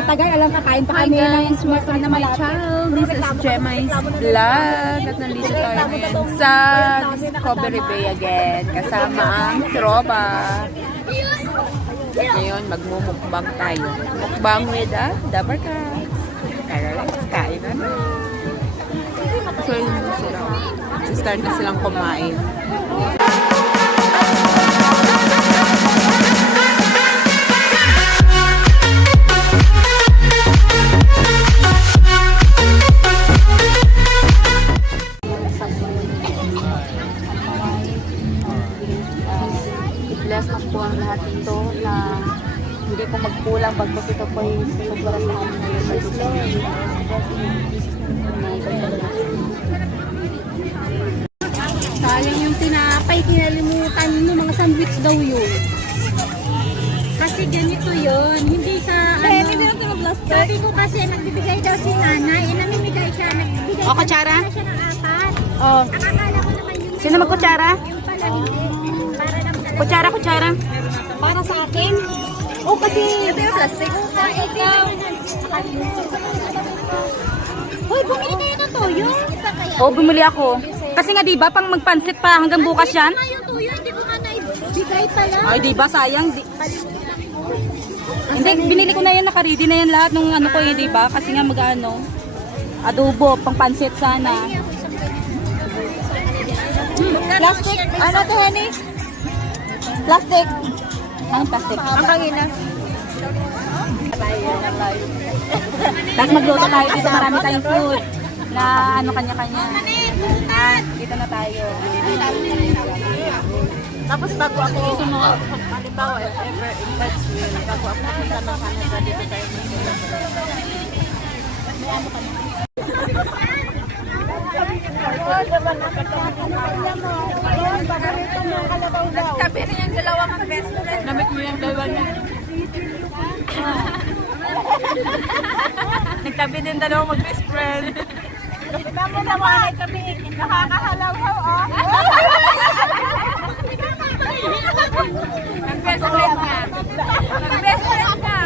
matagal, alam kakain pa Hi kami guys, ng welcome to my channel. This is Gemma's Vlog. At nandito tayo ngayon sa Discovery Bay again. Kasama ang tropa. Ngayon, magmumukbang tayo. Mukbang with the Barkas. Kaya let's kain na. So yun sila. Start na silang kumain. I-bless po ang lahat ito na hindi po magkulang pagkos ito po ay sinubara sa amin ngayon by the Lord. Sayang yung tinapay, kinalimutan mo, mga sandwich daw yun. Kasi ganito yun, hindi sa sabi ko kasi nagbibigay daw si nanay, namimigay siya, nagbibigay O, kutsara? siya ng 4. Oh. Akakala ko naman yung Sino magkutsara? yung pala hindi. Para lang talaga. Kutsara. Para sa akin? Oh, kasi ito yung plastic. Ikaw. Hoy, bumili kayo ng toyo. Oh, bumili ako. Kasi nga diba, pang magpansit pa hanggang bukas yan? Ano yung toyo? Hindi ko nga naibigay pala. Ay, diba, sayang. Hindi, binili ko na yan, naka-ready na yan lahat nung ano ko yun, diba? Kasi nga mag-ano, adobo, pang pansit sana. Plastic? Ano to, honey? Plastic. Anong plastic? Ang kangina. Tapos magluto tayo dito, marami tayong food. Na ano kanya-kanya. Dito na tayo. Tapos bago ako, halimbawa, if ever invites me, bago ako punta ng Canada, dito tayo Nagtabi rin yung dalawang best friend. Namit mo yung dalawa niya. Nagtabi din dalawang mag-best friend. Tignan mo naman kami, nakakahalaw ho, oh. Nag-best friend ka. Nag-best friend ka.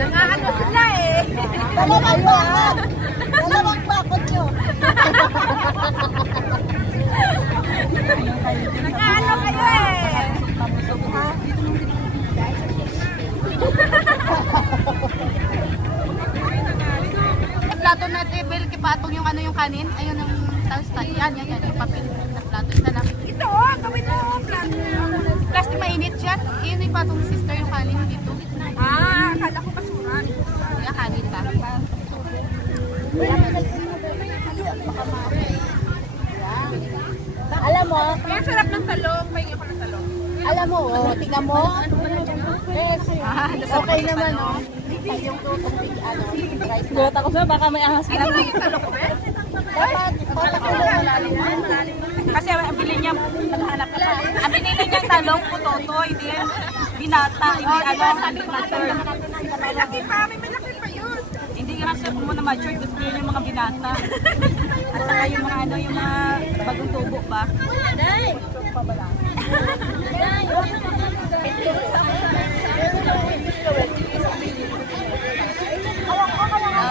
Nang-ano sila eh. Dalawang bakod nyo. Nag-ano kayo eh. Plato na table, kipatong yung ano yung kanin. Ayun ang tapos yan, yung papel na plato. Isa lang. Ito oh, gawin mo plato. Plastic mainit siya. Yun yung patong sister yung kanin dito. Ah, akala ko basuran. Kaya kanin ba? Alam mo, Kaya sarap ng talong. Pahingi ko ng talong. alam mo, oh, tingnan mo. Yes, okay naman, oh. Yung tutong ano, rice na. Gulat ako sa baka may ahas ka. Ano yung talong ko ba? Dapat, Kasi ang bili niya, naghanap ka pa. Ang binili niya talong, putoto, hindi binata, hindi ano, mature. Malaki pa, may malaki pa yun. Hindi nga siya muna mature, gusto niya yung mga binata. At saka yung mga ano, yung mga bagong tubo ba?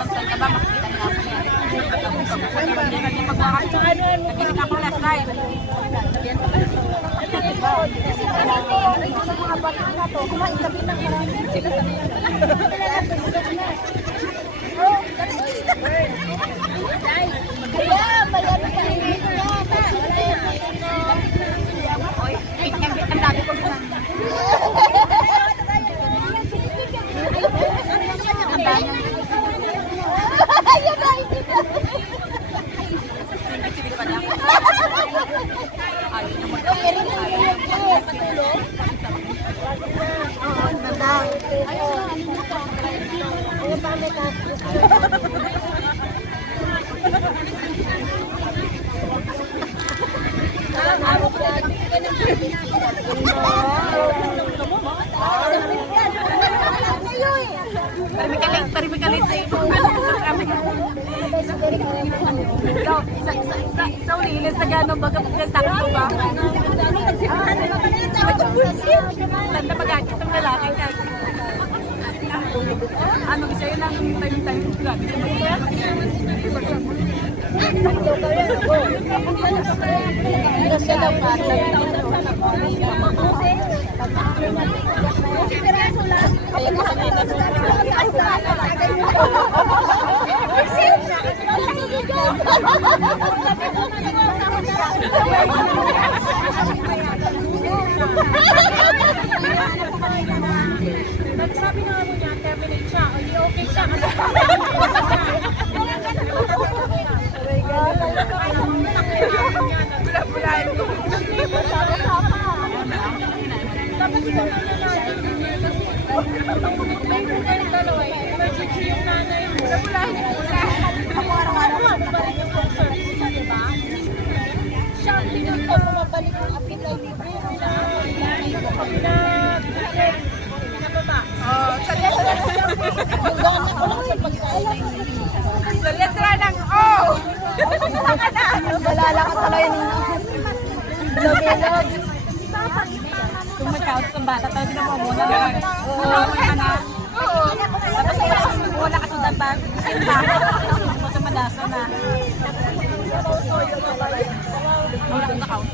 Saan ka ba makikita niya ako yan? Kasi pag-wakit ako last night. Ang dami ko lang. Ang dami. Parimikalit sa ito. Sa ulilis sa gano'n baga pagkasakto ba? Tanda pag-akit ng lalaki kasi. Ano kasi yun ang time grabe. Sabi na mo niya, terminate siya. O di okay siya. Dapat ito na natin. Emergency yung nanay mo. Ako araw-araw pa rin yung concern. Diba? Siya ang tingin ko bumabalik ang apit ay libre. Sa letra ng O! Balala ka talaga ng bilog-bilog. Kung mag-count sa bata, talaga na muna lang. Umawal ka na. Tapos wala ka sudan pa. Kasi yung bata, mo sa madaso na. Wala kang na-count.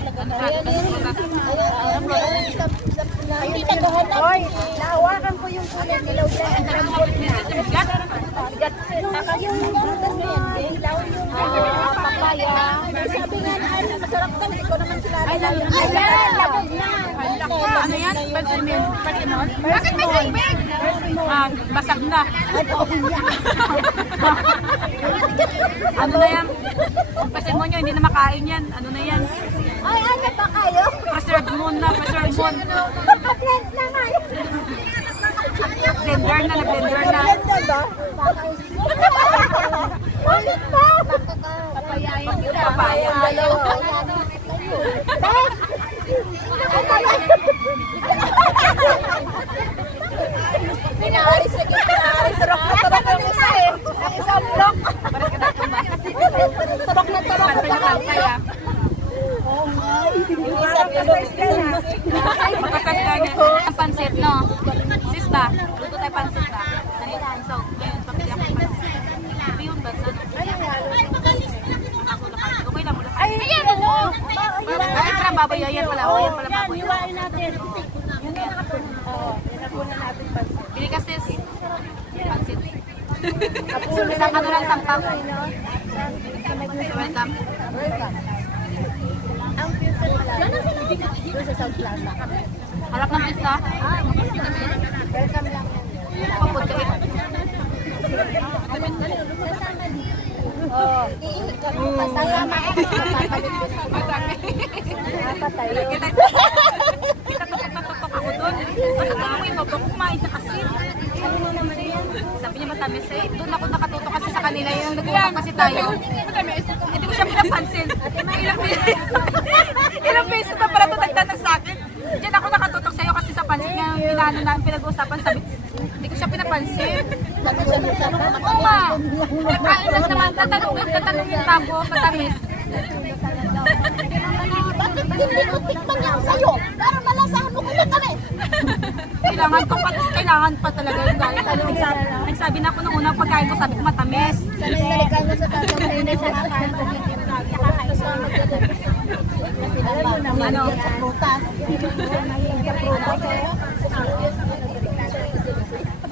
Hindi naghahanap. Hoy, nahawakan ko yung kulay nilaw na ang rambol niya. Yung prutas na yan, dilaw yung papaya. Sabi nga na, masarap daw, hindi ko naman sila. Ayan, labog na. Ano yan? Persimmon? Bakit may tubig? Basag na. Ano na yan? Kung persimmon nyo, hindi na makain yan. Ano na yan? Ay, ano ba kayo? Preserved moon na, preserved moon. Nakablend naman. Blender na, na-blender na. Ulit pa. Papayain yun. Papaya. Pinaaris sa gitna. Pinaaris. Turok na turok yung isa eh. Ang isang block. Parang kita tumbang. Turok na turok Parang na lang kaya. yung isa tulog. Makakas ka niya. Ang pansit, no? Sis ba? Luto tayo pansit ba? Sanitan. So, ngayon, pamilya ko yung pansit. Biyong ba? Saan? Okay lang, mula. Ay, ayan! Ay, parang baboy. Ayan pala. O, ayan pala baboy. Iwain natin. Oo, inapunan natin pansin. Bili ka sis. Pansit. Isang ano lang, sampang. Welcome. Ang future pala. Doon sa South Plaza. Harap ng pista. Welcome lang yan. Papunta eh. Oo. Pasasama ka. Papapalit ko sa napatayo. Kita tutok ako doon. Ano yung mabang kumain na kasi. Sabi niya matamis eh. Doon ako nakatutok kasi sa kanila yung nag-uusap kasi tayo. Hindi ko siya pinapansin. Ilang beses na pala ito nagtanong sa akin. Diyan ako nakatutok sa'yo kasi sa pansin nga pinano na pinag-uusapan. Sabi, hindi ko siya pinapansin. Oo nga. Nakain lang naman. Tatanungin ako. Matamis. Bakit hindi ko tikman yan sa'yo? Para malasahan mo kung kami. Kailangan pa talaga yung dahil. Nagsabi na ako nung unang pagkain ko, sabi ko matamis. Sanay nalikan mo sa tatang na yun sa kakain ko. Alam mo naman, Ano? sa prutas. Mahilig sa prutas.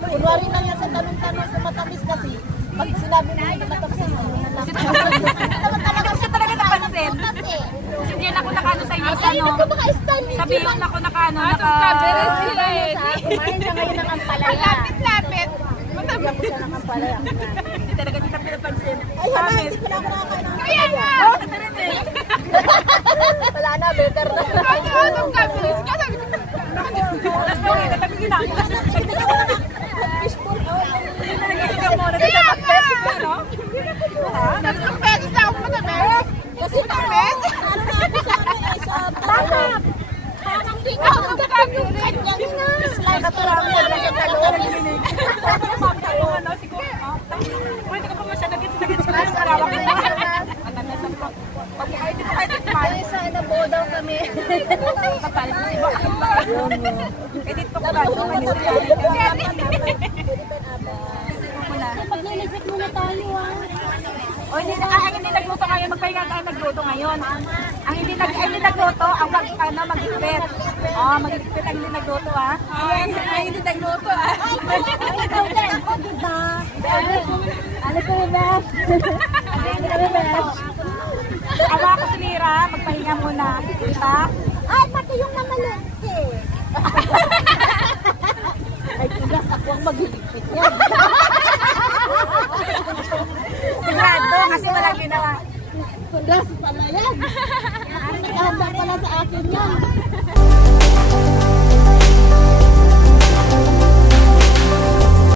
Kunwari na yan sa tanong-tanong sa matamis kasi. Pag sinabi na yun, matamis na Kasi talaga napansin. Kasi diyan ako nakano sa inyo. Ano? Sabi yun ako nakano. Kumain siya ngayon ng ampalaya. Lapit-lapit. Hindi ako siya ng ampalaya. Hindi talaga kita pinapansin. Ay, hala, hindi ko na ako nakakain ng Kaya nga! Wala na, better na. Anong kabilis ka? Tapos mo rin, natabi ginagawa. Fishball, Ikaw mo, nagtatapos ka, no? Tatlong beses na ako matamis. kasi tamis. Ano na ako sa ano ay sa bakap. Parang di ko yung kanyang slide na lang sa talon. Pwede ka pa masyadagit sa karawak na yan. Matamis ang pag-buhay dito kayo tikman. Ay, sana po daw kami. Papalit mo si Bak. Edit ko ba? Paglalagpat muna tayo O hindi ang hindi nagluto ngayon, magpahinga tayo nagluto ngayon. Ang hindi nagluto, ang mag-igpit. Oh, mag-igpit ang hindi nagluto ang hindi nagluto Ako, diba? Ano ko yung best? Ano ko yung best? Awa ko si Mira, magpahinga muna. Diba? Ay, pati yung namalente. Ay, tugas ako ang magigipit yan. Sigurado kasi walang ginawa. Tugas pala yan. Nakahanda pala sa akin yan.